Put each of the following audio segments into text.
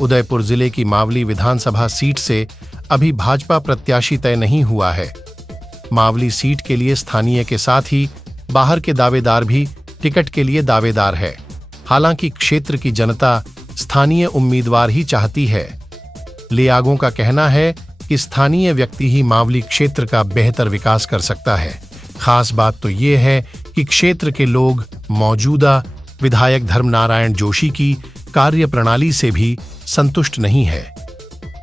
उदयपुर जिले की मावली विधानसभा सीट से अभी भाजपा प्रत्याशी तय नहीं हुआ है। मावली सीट के लिए स्थानीय के साथ ही बाहर के दावेदार भी टिकट के लिए दावेदार है। हालांकि क्षेत्र की जनता स्थानीय उम्मीदवार ही चाहती है। लियागों का कहना है कि स्थानीय व्यक्ति ही मावली क्षेत्र का बेहतर विकास कर सकता है। खास बात तो ये है कि क्षेत्र के लोग मौजूदा विधायक धर्मनारायण जोशी की कार्यप्रणाली से भी संतुष्ट नहीं है।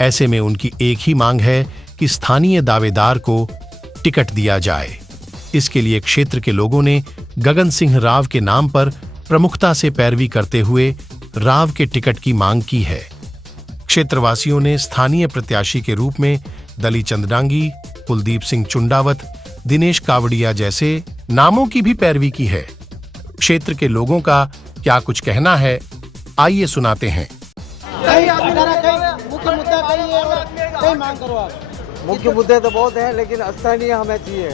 ऐसे में उनकी एक ही मांग है कि स्थानीय दावेदार को टिकट दिया जाए। इसके लिए क्षेत्र के लोगों ने गगन सिंह राव के नाम पर प्रमुखता से पैरवी करते हुए राव के टिकट की मांग की है। क्षेत्रवासियों ने स्थानीय प्रत्याशी के रूप में दलीचंद डांगी, कुलदीप सिंह चुंडावत, दिनेश कावड़िया जैसे नामों की भी पैरवी की है। क्षेत्र के लोगों का क्या कुछ कहना है, आइए सुनाते हैं। मुख्य मुद्दे तो बहुत हैं, लेकिन स्थानीय हमें चाहिए।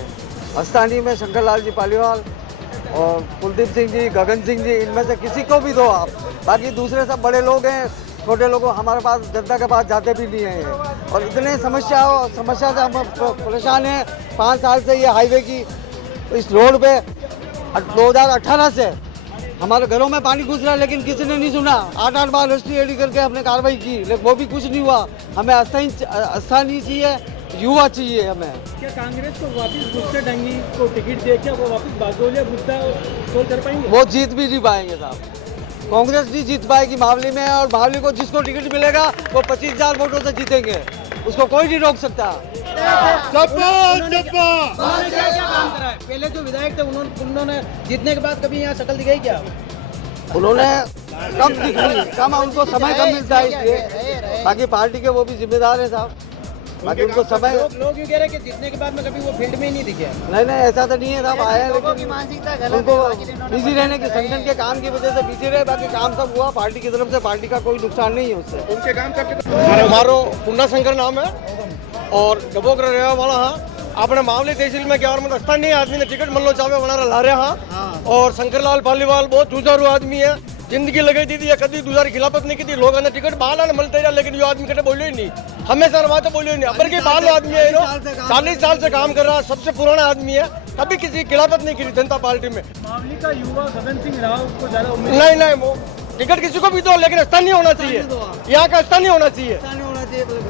स्थानीय में शंकरलाल जी पालीवाल और कुलदीप सिंह जी, गगन सिंह जी, इनमें से किसी को भी दो आप। बाकी दूसरे सब बड़े लोग हैं, छोटे लोगों हमारे पास जनता के पास जाते भी नहीं हैं। और इतने समस्या से हम परेशान हैं। 5 साल से ये हाईवे की इस रोड पे 2018 से हमारे घरों में पानी घुस रहा है, लेकिन किसी ने नहीं सुना। 8 बार रजिस्ट्री एडी करके हमने कार्रवाई की, लेकिन वो भी कुछ नहीं हुआ। हमें स्थानीय चाहिए, युवा चाहिए हमें। क्या कांग्रेस को वापस गुस्से डांगी को टिकट दे, क्या वो वापस बागोलिया मुद्दा सोल्व कर पाएंगे? वो जीत भी नहीं पाएंगे साहब। कांग्रेस नहीं जीत पाएगी मावली में, और मावली को जिसको टिकट मिलेगा वो 25,000 वोटों से जीतेंगे। उसको कोई नहीं रोक सकता। पहले जो विधायक थे उन्होंने जीतने के बाद कभी यहाँ शक्ल दिखाई क्या? उन्होंने कम दिखाई, कम उनको समय कम मिलता है इसलिए। बाकी पार्टी के वो भी जिम्मेदार है साहब। बाकी उनको समय लोग यूँ कह रहे हैं कि जीतने के बाद में कभी वो फील्ड में ही नहीं दिखे। नहीं, ऐसा तो नहीं है साहब। आए हैं, लेकिन उनको बिजी रहने की, संगठन के काम की वजह से बिजी रहे। बाकी काम सब हुआ पार्टी की तरफ से, पार्टी का कोई नुकसान नहीं है उससे। उनके काम करके हमारो पुन्ना शंकर नाम है और डबोक रहने वाला हाँ। अपने मावली तहसील में क्या और स्थानीय आदमी ने टिकट मल्लो चावे बना ला रहे हाँ। और शंकरलाल पालीवाल बहुत जुझारू आदमी है। जिंदगी लगाई दी थी, कभी दूसरी खिलाफत नहीं की थी। लोगों ने टिकट बाहर मिलते रहा, लेकिन ये आदमी कटे बोलो ही नहीं। हमेशा रवाते बोलो ही नहीं। अबर के बाल आदमी है, 40 साल से काम कर रहा है, सबसे पुराना आदमी है। कभी किसी खिलाफत नहीं की जनता पार्टी में। मावली का युवा गगन सिंह राव को ज्यादा नहीं वो टिकट किसी को भी दो, लेकिन स्थानीय होना चाहिए। यहाँ का स्थानीय होना चाहिए।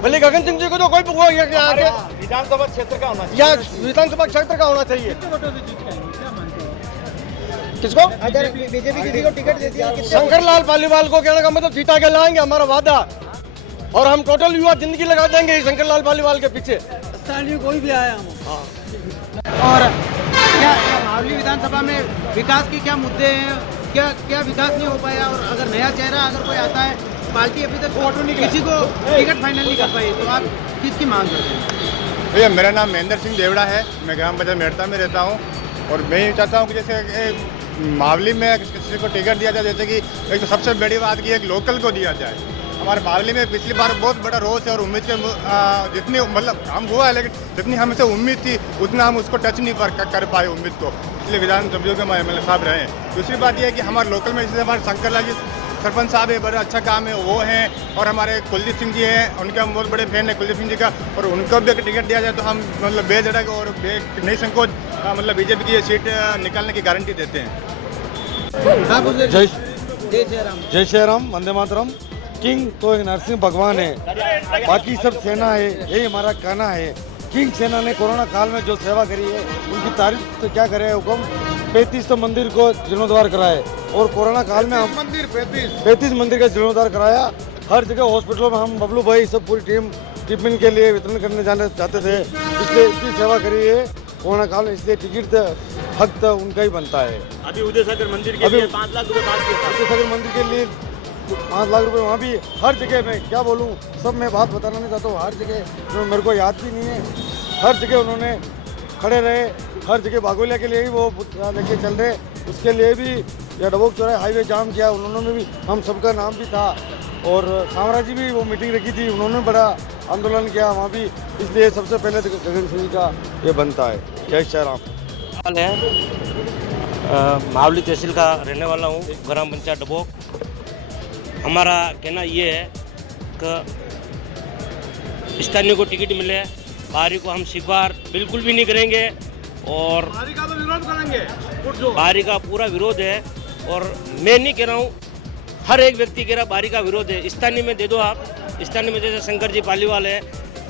भले गगन सिंह जी को तो कोई विधानसभा क्षेत्र का होना चाहिए, या विधानसभा क्षेत्र का होना चाहिए। किसको? अगर बीजेपी किसी को टिकट देती है, शंकरलाल पालीवाल को कहने का मतलब जीता के लाएंगे, हमारा वादा। और हम टोटल युवा जिंदगी लगा देंगे शंकरलाल पालीवाल के पीछे। स्थानीय कोई भी आया हम। और क्या मावली विधानसभा में विकास के क्या मुद्दे हैं? क्या विकास नहीं हो पाया? और अगर नया चेहरा अगर कोई आता है, पार्टी अभी तक किसी को टिकट फाइनल नहीं कर पाई, तो आप किसकी मांग करते हैं? भैया मेरा नाम महेंद्र सिंह देवड़ा है। मैं ग्राम पंचायत मेड़ता में रहता हूँ। और मैं ये चाहता हूँ कि जैसे मावली में किसी को टिकट दिया जाए, जैसे कि एक तो सबसे बड़ी बात की एक लोकल को दिया जाए। हमारे मावली में पिछली बार बहुत बड़ा रोष है और उम्मीद से जितनी मतलब काम हुआ है, लेकिन जितनी हमसे उम्मीद थी उतना हम उसको टच नहीं कर पाए उम्मीद को। इसलिए विधानसभा के एमएलए साहब रहे हैं। दूसरी बात यह है कि हमारे लोकल में जैसे हमारे शंकरलाल जी सरपंच साहब है, बड़ा अच्छा काम है वो हैं। और हमारे कुलदीप सिंह जी हैं, उनके हम बहुत बड़े फैन हैं कुलदीप सिंह जी का। और उनको भी अगर टिकट दिया जाए तो हम मतलब बेझिझक और नहीं संकोच मतलब बीजेपी की ये सीट निकालने की गारंटी देते हैं। जय श्री राम, वंदे मातरम। किंग तो एक नरसिंह भगवान है, बाकी सब सेना है, यही हमारा कहना है। किंग सेना ने कोरोना काल में जो सेवा करी है उनकी तारीफ तो क्या करे हुक्म। 35 तो मंदिर को जीर्णोद्धार कराए, और कोरोना काल में हम 35 मंदिर का जीर्णोद्धार कराया। हर जगह हॉस्पिटलों में हम बबलू भाई सब पूरी टीम टिफिन के लिए वितरण करने जाना चाहते थे, इसलिए इतनी सेवा करी है कोरोना काल में। इसलिए टिकट हक तो उनका ही बनता है। अभी उदय सागर मंदिर के लिए 5 लाख रुपए बात किया। उदय सागर मंदिर के लिए 5 लाख रुपए, वहाँ भी हर जगह में क्या बोलूँ, सब मैं बात बताना नहीं चाहता हूँ। हर जगह मेरे को याद भी नहीं है, हर जगह उन्होंने खड़े रहे। हर जगह बागोलिया के लिए ही वो लेके चल रहे, उसके लिए भी या डबोक चौराहे हाईवे जाम किया उन्होंने भी, हम सबका नाम भी था। और साम्राज्य भी वो मीटिंग रखी थी, उन्होंने बड़ा आंदोलन किया वहाँ भी। इसलिए सबसे पहले तो गगन सिंह का ये बनता है। जय श्री राम। मावली तहसील का रहने वाला हूँ, ग्राम पंचायत डबोक। हमारा कहना ये है तक स्थानीय को टिकट मिले। बाहरी को हम स्वीकार बिल्कुल भी नहीं करेंगे और बाहरी का तो विरोध करेंगे। बाहरी का पूरा विरोध है। और मैं नहीं कह रहा हूँ, हर एक व्यक्ति कह रहा बाहरी का विरोध है। स्थानीय में दे दो आप। स्थानीय में जैसे शंकर जी पालीवाल है,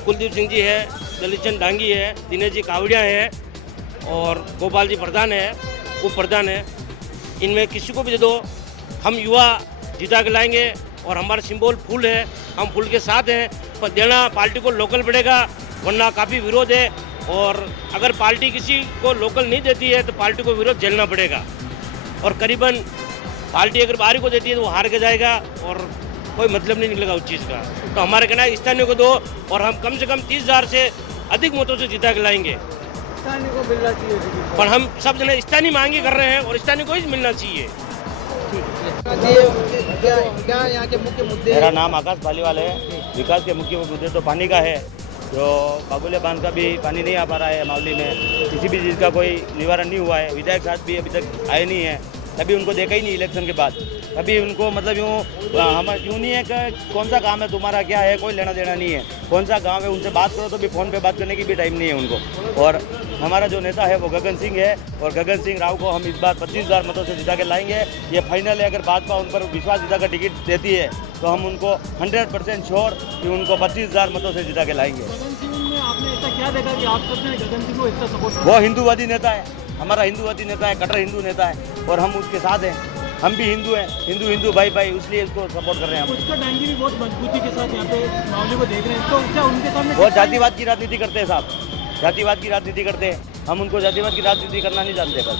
कुलदीप सिंह जी है, दलित चंद डांगी है, दिनेश जी कावड़िया है और गोपाल जी प्रधान है, उप प्रधान है। इनमें किसी को भी दे दो, हम युवा जिता के लाएंगे। और हमारा सिंबल फूल है, हम फूल के साथ हैं। पर देना पार्टी को लोकल पड़ेगा, वरना काफ़ी विरोध है। और अगर पार्टी किसी को लोकल नहीं देती है तो पार्टी को विरोध झेलना पड़ेगा। और करीबन पार्टी अगर बाहरी को देती है तो वो हार के जाएगा और कोई मतलब नहीं निकलेगा उस चीज़ का। तो हमारे कहना है स्थानीय को दो और हम कम से कम 30,000 से अधिक मतों से जिता के लाएंगे। स्थानीय को मिलना चाहिए टिकट। पर हम सब जने स्थानीय मांगी कर रहे हैं और स्थानीय को ही मिलना चाहिए। क्या यहाँ के मुख्य मुद्दे मेरा हैं? नाम आकाश पालीवाल है। विकास के मुख्य मुद्दे तो पानी का है, जो बागुले बांध का भी पानी नहीं आ पा रहा है मावली में। किसी भी चीज़ का कोई निवारण नहीं हुआ है। विधायक साहब भी अभी तक आए नहीं है, कभी उनको देखा ही नहीं इलेक्शन के बाद। कभी उनको मतलब यूँ नहीं है कि कौन सा काम है तुम्हारा, क्या है, कोई लेना देना नहीं है। कौन सा गाँव है उनसे बात करो तो भी फ़ोन पे बात करने की भी टाइम नहीं है उनको। और हमारा जो नेता है वो गगन सिंह है और गगन सिंह राव को हम इस बार 25,000 मतों से जिता के लाएंगे। ये फाइनल है। अगर भाजपा उन पर विश्वास जिता का टिकट देती है तो हम उनको 100% श्योर कि उनको 25,000 मतों से जिता के लाएंगे। गगन सिंह में आपने ऐसा क्या देखा कि आप सबने गगन सिंह को इतना सपोर्ट? वो हिंदूवादी नेता है, हमारा हिंदूवादी नेता है, कट्टर हिंदू नेता है और हम उसके साथ हैं। हम भी हिंदू हैं, हिंदू भाई भाई, इसलिए इसको सपोर्ट कर रहे हैं हम। उसका डांगी भी बहुत मजबूती के साथ यहाँ पे मामले को देख रहे हैं, तो क्या उनके सामने वो जातिवाद की राजनीति करते हैं साहब, जातिवाद की राजनीति करते हैं। हम उनको जातिवाद की राजनीति करना नहीं जानते। बस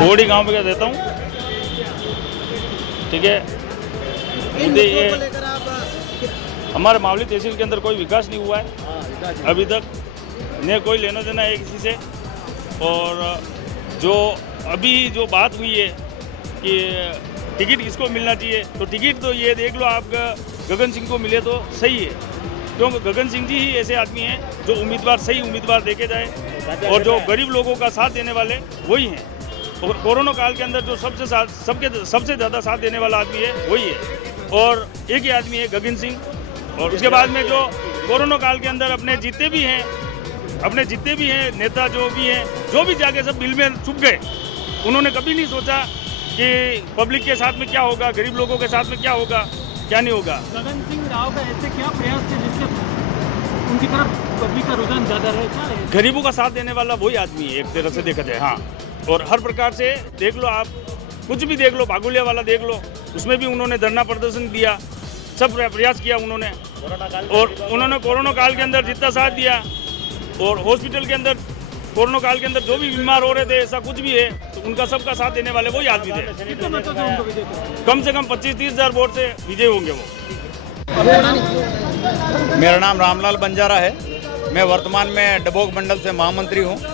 बोड़ी गांव में देता हूँ, ठीक है। इन मुद्दे मुद्दों ये को लेकर आप हमारे मावली तहसील के अंदर कोई विकास नहीं हुआ है अभी तक, न कोई लेना देना है किसी से। और जो अभी जो बात हुई है कि टिकट किसको मिलना चाहिए, तो टिकट तो ये देख लो आप गगन सिंह को मिले तो सही है, क्योंकि गगन सिंह जी ही ऐसे आदमी हैं जो उम्मीदवार सही उम्मीदवार देखे जाए और जो गरीब लोगों का साथ देने वाले वही हैं। और कोरोना काल के अंदर जो सबसे ज़्यादा साथ देने वाला आदमी है वही है और एक ही आदमी है गगन सिंह। और उसके बाद में जो कोरोना काल के अंदर अपने जितने भी हैं नेता जो भी जाके सब बिल में चुप गए। उन्होंने कभी नहीं सोचा कि पब्लिक के साथ में क्या होगा, गरीब लोगों के साथ में क्या होगा, क्या नहीं होगा। गगन सिंह राव का ऐसे क्या प्रयास थे जिससे उनकी तरफ पब्लिक का रुझान ज़्यादा रहे? क्या है? गरीबों का साथ देने वाला वही आदमी है एक तरह से देखा जाए। हाँ, और हर प्रकार से देख लो आप, कुछ भी देख लो, बागुलिया वाला देख लो, उसमें भी उन्होंने धरना प्रदर्शन दिया, सब प्रयास किया उन्होंने। और उन्होंने कोरोना काल के अंदर जितना साथ दिया और हॉस्पिटल के अंदर कोरोना काल के अंदर जो भी बीमार हो रहे थे, ऐसा कुछ भी है तो उनका सबका साथ देने वाले वही आदमी थे। कितने मतों से उनको विजय किया? कम से कम 25-30 हज़ार वोट से विजय होंगे वो। मेरा नाम रामलाल बंजारा है। मैं वर्तमान में डबोक मंडल से महामंत्री हूँ। किस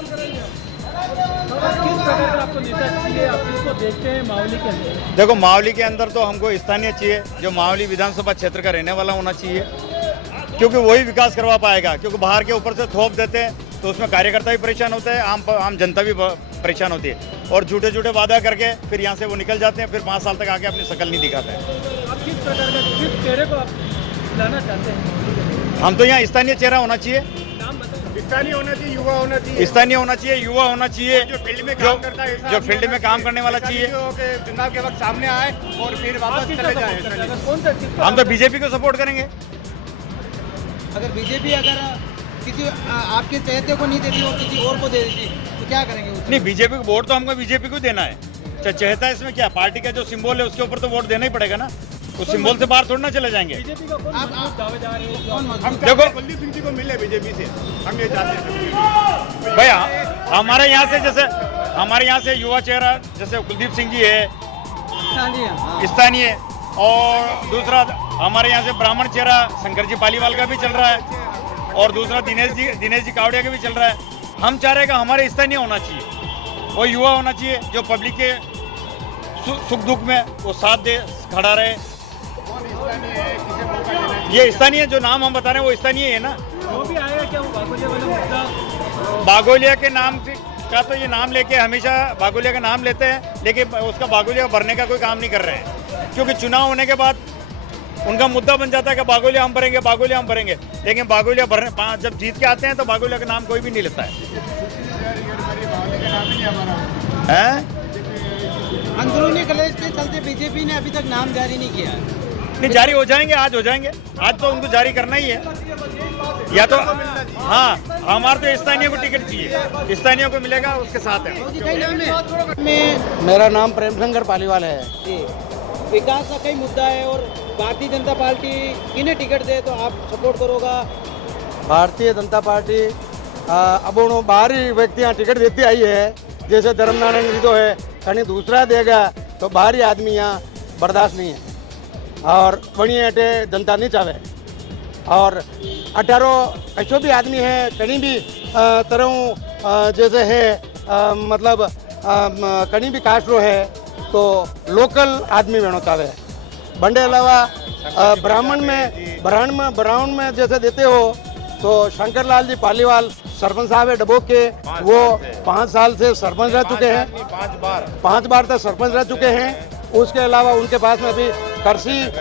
प्रकार का आपको नेता चाहिए? आप किसको देखते हैं मावली के अंदर? देखो, मावली के अंदर तो हमको स्थानीय चाहिए, जो मावली विधानसभा क्षेत्र का रहने वाला होना चाहिए, क्योंकि वही विकास करवा पाएगा। क्योंकि बाहर के ऊपर से थोप देते हैं तो उसमें कार्यकर्ता भी परेशान होता है, आम जनता भी परेशान होती है और झूठे वादा करके फिर यहाँ से वो निकल जाते हैं, फिर 5 साल तक आके अपनी शक्ल नहीं दिखाते हैं। आप किस प्रकार का, किस चेहरे को आप लाना चाहते हैं? हम तो यहाँ स्थानीय चेहरा होना चाहिए, नाम बताएं। स्थानीय होना चाहिए, युवा होना चाहिए, स्थानीय होना चाहिए, युवा होना चाहिए, जो फील्ड में काम करता है, जो फील्ड में काम करने वाला चाहिए। चुनाव के वक्त सामने आए और फिर आप वापस किसका चले सपोर्ट करते हैं? जाए। अगर कौन सा किसका? हम तो बीजेपी को सपोर्ट करेंगे। अगर बीजेपी अगर किसी आपके चहेते को नहीं देती हो, किसी और को दे देती, तो क्या करेंगे उसमें? नहीं, बीजेपी को वोट तो हमको बीजेपी को देना है। चहेता है इसमें क्या, पार्टी का जो सिंबल है उसके ऊपर तो वोट देना ही पड़ेगा ना। उस सिंबल से बाहर थोड़ी ना चले जाएंगे। बीजेपी का कौन मजबूत दावेदार है? कौन मजबूत? हम देखो, कुलदीप सिंह जी को मिले बीजेपी से, हम ये चाहते हैं। भैया हमारे यहाँ से युवा चेहरा जैसे कुलदीप सिंह जी है स्थानीय, और दूसरा हमारे यहाँ से ब्राह्मण चेहरा शंकर जी पालीवाल का भी चल रहा है और दूसरा दिनेश जी कावड़िया का भी चल रहा है। हम चाह रहे हैं कि हमारे स्थानीय होना चाहिए, वो युवा होना चाहिए जो पब्लिक के सुख दुख में वो साथ दे, खड़ा रहे। ये स्थानीय जो नाम हम बता रहे हैं वो स्थानीय है ना। जो भी आएगा क्या वो बागोलिया वाला मुद्दा? बागोलिया के नाम का तो ये नाम लेके हमेशा बागोलिया का नाम लेते हैं, लेकिन उसका बागोलिया भरने का कोई काम नहीं कर रहे हैं। क्योंकि चुनाव होने के बाद उनका मुद्दा बन जाता है कि बागोलिया हम भरेंगे, बागोलिया हम भरेंगे। लेकिन बागोलिया भरने जब जीत के आते हैं तो बागोलिया का नाम कोई भी नहीं लेता है। अंदरूनी कलेश के चलते बीजेपी ने अभी तक नाम जारी नहीं किया है। नहीं, जारी हो जाएंगे, आज हो जाएंगे। आज तो उनको जारी करना ही है। या तो हाँ, हमारे तो स्थानीय को टिकट चाहिए, स्थानीय को मिलेगा, उसके साथ है। मेरा नाम प्रेम शंकर पालीवाल है। जी, विकास का कई मुद्दा है और भारतीय जनता पार्टी किन्हें टिकट दे तो आप सपोर्ट करोगा? भारतीय जनता पार्टी अब उन बाहरी व्यक्तियाँ टिकट देती आई है, जैसे धर्मनारायण जी तो है, कहीं दूसरा देगा तो बाहरी आदमी यहाँ बर्दाश्त नहीं है और बनी अटे जनता नहीं चाहे। और 18 ऐसो भी आदमी है कहीं भी तरह जैसे है मतलब कहीं भी कास्ट रो है तो लोकल आदमी बनो चाहे। बंडे अलावा ब्राह्मण में जैसे देते हो तो शंकरलाल जी पालीवाल सरपंच साहब है डबोक के, वो 5 साल से सरपंच रह चुके हैं, 5 बार तक सरपंच रह चुके हैं। उसके अलावा उनके पास में अभी कृषि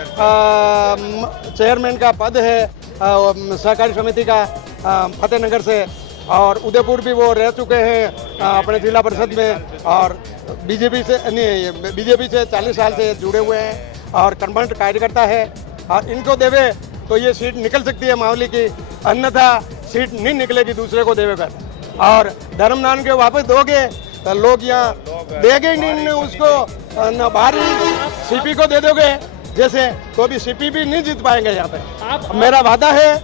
चेयरमैन का पद है सहकारी समिति का फतेहनगर से, और उदयपुर भी वो रह चुके हैं अपने जिला परिषद में, और बीजेपी से 40 साल से जुड़े हुए हैं और कर्मठ कार्यकर्ता है। और इनको देवे तो ये सीट निकल सकती है मावली की, अन्यथा सीट नहीं निकलेगी दूसरे को देवे कर। और धर्मनारायण के वापस दोगे तो लोग यहाँ देंगे नहीं उसको, न बाहरी सीपी को दे दोगे जैसे तो भी सीपी भी नहीं जीत पाएंगे यहाँ पे। मेरा वादा है,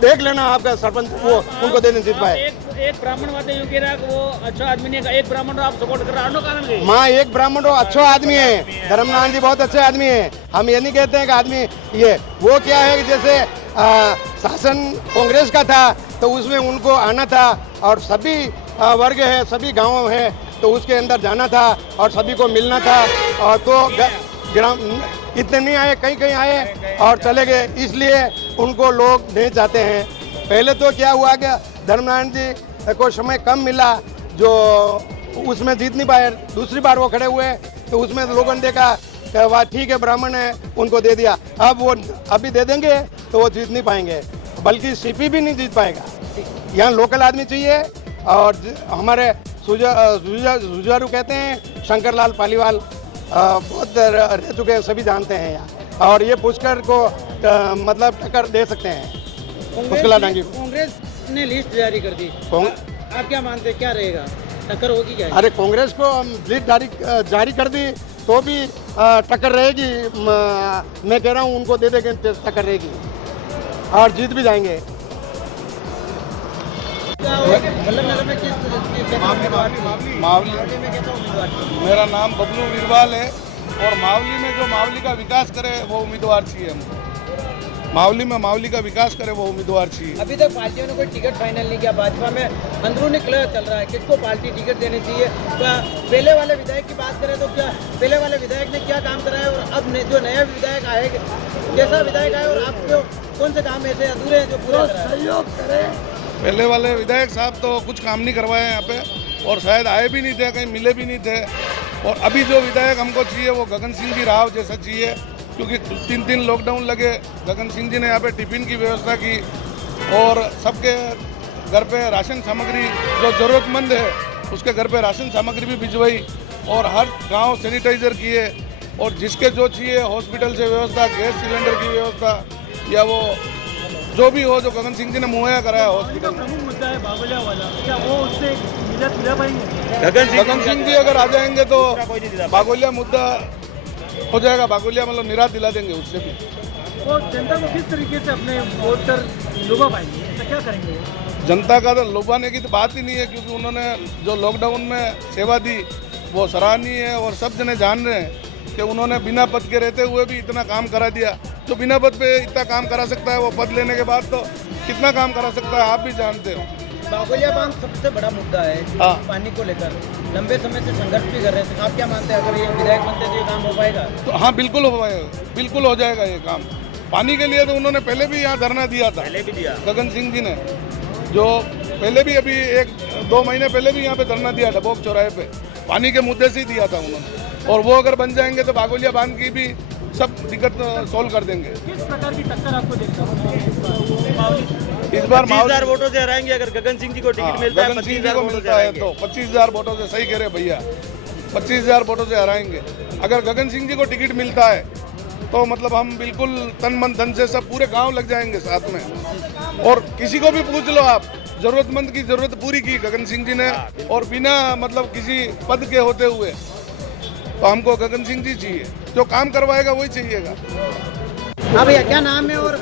देख लेना आपका सरपंच वो उनको देने जीत पाए। एक ब्राह्मण वादे यूं कह रहा कि वो अच्छा आदमी नहीं है, एक ब्राह्मण आप सपोर्ट कर रहा है, कारण के माँ एक ब्राह्मण अच्छा आदमी है, धर्मनारायण जी बहुत अच्छे आदमी है। हम ये नहीं कहते हैं कि आदमी ये वो क्या है कि जैसे शासन कांग्रेस का था तो उसमें उनको आना था और सभी वर्ग है, सभी गाँव है तो उसके अंदर जाना था और सभी को मिलना था, और तो ग्राम इतने नहीं आए, कहीं कहीं आए और चले गए, इसलिए उनको लोग नहीं चाहते हैं। पहले तो क्या हुआ कि धर्मनारायण जी को समय कम मिला जो उसमें जीत नहीं पाए, दूसरी बार वो खड़े हुए तो उसमें लोगों ने देखा कि वाह ठीक है ब्राह्मण है, उनको दे दिया। अब वो अभी दे देंगे तो वो जीत नहीं पाएंगे, बल्कि सीपी भी नहीं जीत पाएगा। यहाँ लोकल आदमी चाहिए, और हमारे जुझारू कहते हैं शंकरलाल पालीवाल बहुत रह चुके हैं, सभी जानते हैं यहाँ, और ये पुष्कर को मतलब टक्कर दे सकते हैं पुष्कला डांगी को। कांग्रेस ने लिस्ट जारी कर दी, आप क्या मानते हैं क्या रहेगा, टक्कर होगी क्या? अरे कांग्रेस को लिस्ट जारी कर दी तो भी टक्कर रहेगी, मैं कह रहा हूँ उनको दे देंगे टक्कर रहेगी और जीत भी जाएंगे। मेरा नाम बबलू वीरवाल है और मावली में जो मावली का विकास करे वो उम्मीदवार चाहिए हमको। मावली में मावली का विकास करे वो उम्मीदवार चाहिए। अभी तक पार्टियों ने कोई टिकट फाइनल नहीं किया, भाजपा में अंदरूनी कलह चल रहा है, किसको पार्टी टिकट देनी चाहिए? क्या पहले वाले विधायक की बात करें तो क्या पहले वाले विधायक ने क्या काम कराया और अब जो नया विधायक आए जैसा विधायक आए और आपको कौन से काम ऐसे अधूरे हैं जो पूरा सहयोग करें? पहले वाले विधायक साहब तो कुछ काम नहीं करवाए यहाँ पे, और शायद आए भी नहीं थे, कहीं मिले भी नहीं थे। और अभी जो विधायक हमको चाहिए वो गगन सिंह जी राव जैसा चाहिए, क्योंकि 3 लॉकडाउन लगे, गगन सिंह जी ने यहाँ पे टिफिन की व्यवस्था की और सबके घर पे राशन सामग्री जो ज़रूरतमंद है उसके घर पे राशन सामग्री भी भिजवाई, और हर गांव सैनिटाइजर किए, और जिसके जो चाहिए हॉस्पिटल से व्यवस्था, गैस सिलेंडर की व्यवस्था या वो जो भी हो जो गगन सिंह जी ने मुहैया कराया हॉस्पिटल। प्रमुख मुद्दा है बागोलिया वाला, क्या वो उससे निजात दिला पाएंगे? गगन सिंह जी अगर आ जाएंगे तो बागोलिया मुद्दा हो जाएगा, बागोलिया मतलब निराश दिला देंगे उससे भी। वो जनता को किस तरीके से अपने वोट कर लुभा पाएंगे, ऐसा क्या करेंगे? जनता का तो लुभाने की तो बात ही नहीं है, क्योंकि उन्होंने जो लॉकडाउन में सेवा दी वो सराहनीय है, और सब जने जान रहे हैं कि उन्होंने बिना पद के रहते हुए भी इतना काम करा दिया। जो बिना पद पे इतना काम करा सकता है वो पद लेने के बाद तो कितना काम करा सकता है, आप भी जानते हो। बागोलिया बांध सबसे बड़ा मुद्दा है हाँ। पानी को लेकर लंबे समय से संघर्ष भी कर रहे थे, आप क्या मानते हैं अगर ये विधायक बनते तो ये काम हो पाएगा? तो हाँ बिल्कुल हो पाएगा, बिल्कुल हो जाएगा ये काम। पानी के लिए तो उन्होंने पहले भी यहाँ धरना दिया था, पहले भी दिया गगन सिंह जी ने, जो पहले भी अभी 1-2 महीने पहले भी यहाँ पे धरना दिया डबोक चौराहे पे, पानी के मुद्दे से ही दिया था उन्होंने। और वो अगर बन जाएंगे तो बागोलिया बांध की भी सब दिक्कत सॉल्व कर देंगे। किस प्रकार की टक्कर आपको देखने को मिलेगी इस बार 25,000 वोटों से हराएंगे अगर गगन सिंह जी को टिकट मिलता है। गगन सिंह जी 25,000 को वोटों से मिलता है हराएंगे। तो 25,000 वोटों से, सही कह रहे भैया, 25,000 वोटों से हराएंगे। अगर गगन सिंह जी को टिकट मिलता है तो मतलब हम बिल्कुल तन मन धन से सब पूरे गांव लग जाएंगे साथ में। और किसी को भी पूछ लो आप, जरूरतमंद की जरूरत पूरी की गगन सिंह जी ने, और बिना मतलब किसी पद के होते हुए। तो हमको गगन सिंह जी चाहिए, जो काम करवाएगा वही चाहिएगा। हाँ भैया, क्या नाम है? और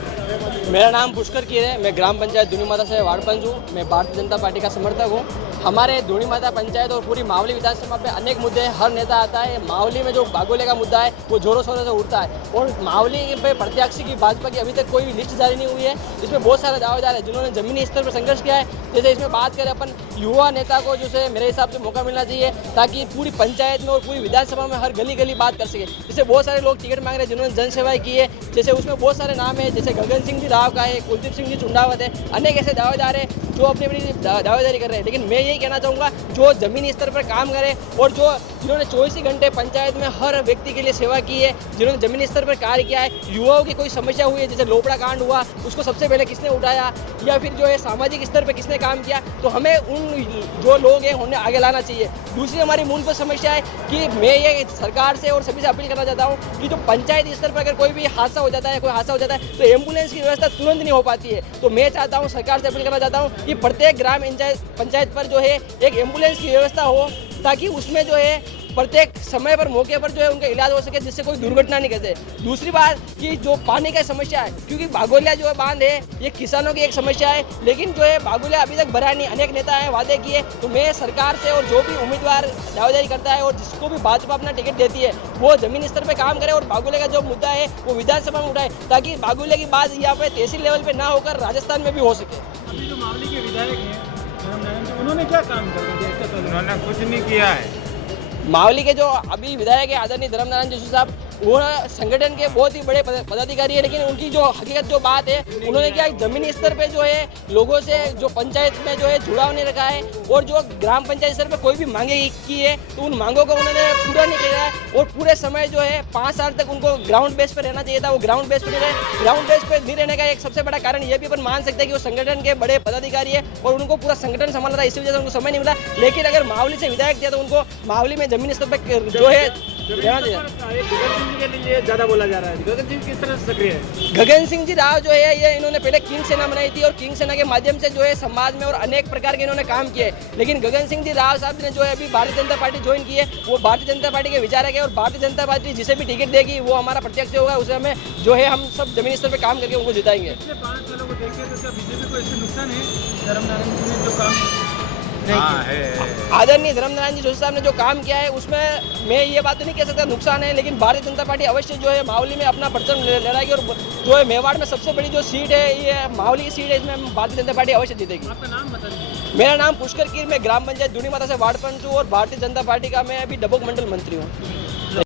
मेरा नाम पुष्कर कीर है। मैं ग्राम पंचायत धूनी माता से वार्ड पंच हूँ। मैं भारतीय जनता पार्टी का समर्थक हूँ। हमारे धूनी माता पंचायत और पूरी मावली विधानसभा पे अनेक मुद्दे हैं। हर नेता आता है। मावली में जो बागोले का मुद्दा है वो जोरों शोरों से उठता है, और मावली पे प्रत्याशी की भाजपा की अभी तक कोई भी लिस्ट जारी नहीं हुई है। इसमें बहुत सारे दावेदार हैं जिन्होंने जमीनी स्तर पर संघर्ष किया है। जैसे इसमें बात करें अपन, युवा नेता को जो है मेरे हिसाब से मौका मिलना चाहिए, ताकि पूरी पंचायत में और पूरी विधानसभा में हर गली गली बात कर सके। जैसे बहुत सारे लोग टिकट मांग रहे हैं जिन्होंने जनसेवाएं की है, जैसे उसमें बहुत सारे नाम है, जैसे गगन सिंह जी राव का है, कुलदीप सिंह जी चुंडावत है, अनेक ऐसे दावेदार हैं जो अपनी अपनी दावेदारी कर रहे हैं। लेकिन मैं यही कहना चाहूँगा, जो जमीनी स्तर पर काम करे और जो जिन्होंने 24 घंटे पंचायत में हर व्यक्ति के लिए सेवा की है, जिन्होंने जमीनी स्तर पर कार्य किया है, युवाओं की कोई समस्या हुई है, जैसे लोपड़ा कांड हुआ, उसको सबसे पहले किसने उठाया, या फिर जो है सामाजिक स्तर पर किसने काम किया, तो हमें उन जो लोग हैं उन्हें आगे लाना चाहिए। दूसरी हमारी मूलभूत समस्या है कि मैं ये सरकार से और सभी से अपील करना चाहता हूँ कि जो पंचायत स्तर पर अगर कोई भी हादसा हो जाता है, कोई हादसा हो जाता है, तो एम्बुलेंस की व्यवस्था तुरंत नहीं हो पाती है। तो मैं चाहता हूँ, सरकार से अपील करना चाहता हूँ कि प्रत्येक ग्राम पंचायत पर जो है एक एम्बुलेंस की व्यवस्था हो, ताकि उसमें जो है प्रत्येक समय पर मौके पर जो है उनका इलाज हो सके, जिससे कोई दुर्घटना नहीं घटे। दूसरी बात कि जो पानी का समस्या है, क्योंकि बागोलिया जो है बांध है, ये किसानों की एक समस्या है, लेकिन जो है बागोलिया अभी तक भरा नहीं। अनेक नेता है वादे किए, तो मैं सरकार से और जो भी उम्मीदवार दावेदारी करता है और जिसको भी भाजपा अपना टिकट देती है, वो जमीन स्तर पर काम करे और बागोलिया का जो मुद्दा है वो विधानसभा में उठाए, ताकि बागोलिया की बात यहाँ पे तहसील लेवल पे ना होकर राजस्थान में भी हो सके। अभी जो मावली के विधायक हैं उन्होंने क्या काम कर दिया? उन्होंने कुछ नहीं किया है। मावली के जो अभी विधायक है आदरणीय धर्मनारायण जोशी साहब, वो संगठन के बहुत ही बड़े पदाधिकारी है, लेकिन उनकी जो हकीकत जो बात है, उन्होंने क्या जमीनी स्तर पे जो है लोगों से जो पंचायत में जो है जुड़ाव नहीं रखा है, और जो ग्राम पंचायत स्तर पे कोई भी मांगे की है तो उन मांगों को उन्होंने पूरा नहीं किया है। और पूरे समय जो है 5 साल तक उनको ग्राउंड बेस पर रहना चाहिए था, वो ग्राउंड बेस पर नहीं रहे। ग्राउंड बेस पर नहीं रहने का एक सबसे बड़ा कारण ये भी अपन मान सकते हैं कि वो संगठन के बड़े पदाधिकारी है और उनको पूरा संगठन संभालना था, इसी वजह से उनको समय नहीं मिला। लेकिन अगर मावली से विधायक दिया तो उनको मावली में जमीनी स्तर पर जो है रहना चाहिए। गगन सिंह के लिए ज्यादा बोला जा रहा है। गगन सिंह किस तरह से सक्रिय है? गगन सिंह जी राव जो है, ये इन्होंने पहले किंग सेना बनाई थी, और किंग सेना के माध्यम से जो है समाज में और अनेक प्रकार के इन्होंने काम किए। लेकिन गगन सिंह जी राव साहब ने जो है अभी भारतीय जनता पार्टी ज्वाइन की है, वो भारतीय जनता पार्टी के विचारक है, और भारतीय जनता पार्टी जिसे भी टिकट देगी वो हमारा प्रत्यक्ष होगा, उसे हमें जो है हम सब जमीनी स्तर पर काम करके उनको जिताएंगे। पिछले 5 सालों को देखिए तो क्या बीजेपी को इससे नुकसान है? धर्मनारायण जी ने जो काम आदरणीय धर्मनारायण जी जोशी साहब ने जो काम किया है, उसमें मैं ये बात तो नहीं कह सकता नुकसान है, लेकिन भारतीय जनता पार्टी अवश्य जो है मावली में अपना परचम लड़ाएगी, और जो है मेवाड़ में सबसे बड़ी जो सीट है ये मावली की सीट है, इसमें भारतीय जनता पार्टी अवश्य जीतेगी। आपका नाम बता दीजिए। मेरा नाम पुष्कर कीर, मैं ग्राम पंचायत धूनी माता से वार्ड पंच हूँ, और भारतीय जनता पार्टी का मैं अभी डबोक मंडल मंत्री हूँ।